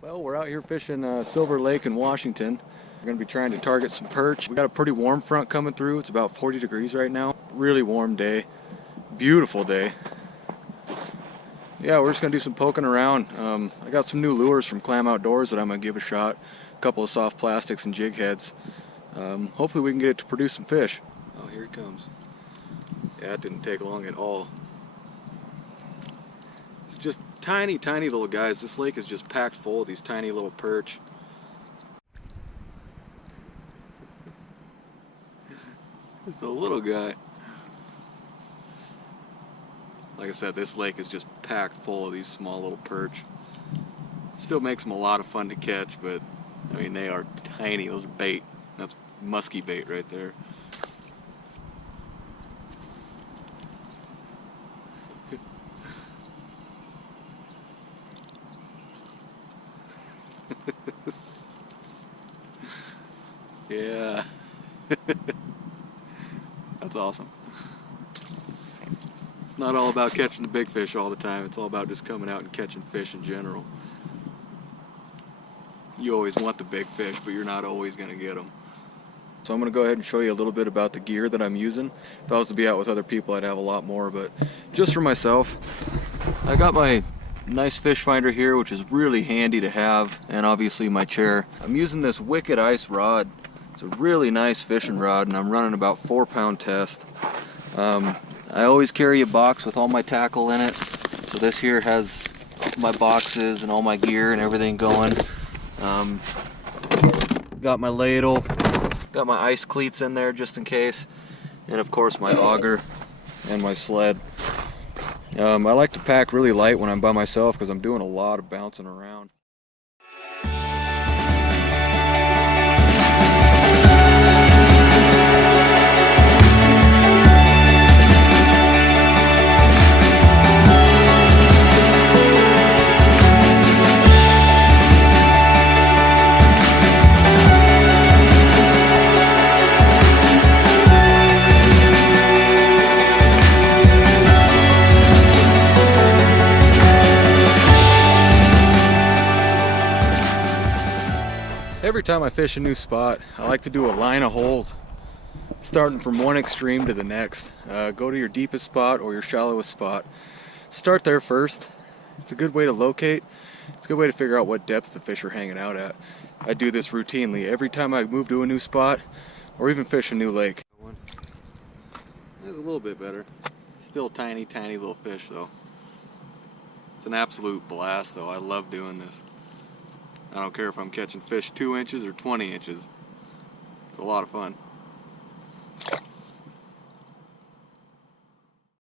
Well, we're out here fishing Silver Lake in Washington. We're going to be trying to target some perch. We got a pretty warm front coming through. It's about 40 degrees right now. Really warm day. Beautiful day. Yeah, we're just going to do some poking around. I got some new lures from Clam Outdoors that I'm going to give a shot. A couple of soft plastics and jig heads. Hopefully we can get it to produce some fish. Oh, here he comes. Yeah, it didn't take long at all. It's just tiny, tiny little guys. This lake is just packed full of these tiny little perch. Just a little guy. Like I said, this lake is just packed full of these small little perch. Still makes them a lot of fun to catch, but I mean, they are tiny. Those are bait. That's musky bait right there. Yeah. That's awesome. It's not all about catching the big fish all the time. It's all about just coming out and catching fish in general. You always want the big fish, but you're not always going to get them. So I'm going to go ahead and show you a little bit about the gear that I'm using. If I was to be out with other people, I'd have a lot more, but just for myself, I got my nice fish finder here, which is really handy to have, and obviously my chair. I'm using this Wicked Ice rod. It's a really nice fishing rod, and I'm running about 4-pound test. I always carry a box with all my tackle in it. So this here has my boxes and all my gear and everything going. Got my ladle, got my ice cleats in there just in case, and of course my auger and my sled. I like to pack really light when I'm by myself because I'm doing a lot of bouncing around. Every time I fish a new spot, I like to do a line of holes, starting from one extreme to the next. Go to your deepest spot or your shallowest spot. Start there first. It's a good way to locate. It's a good way to figure out what depth the fish are hanging out at. I do this routinely every time I move to a new spot or even fish a new lake. It's a little bit better. Still tiny, tiny little fish though. It's an absolute blast though. I love doing this. I don't care if I'm catching fish 2 inches or 20 inches. It's a lot of fun.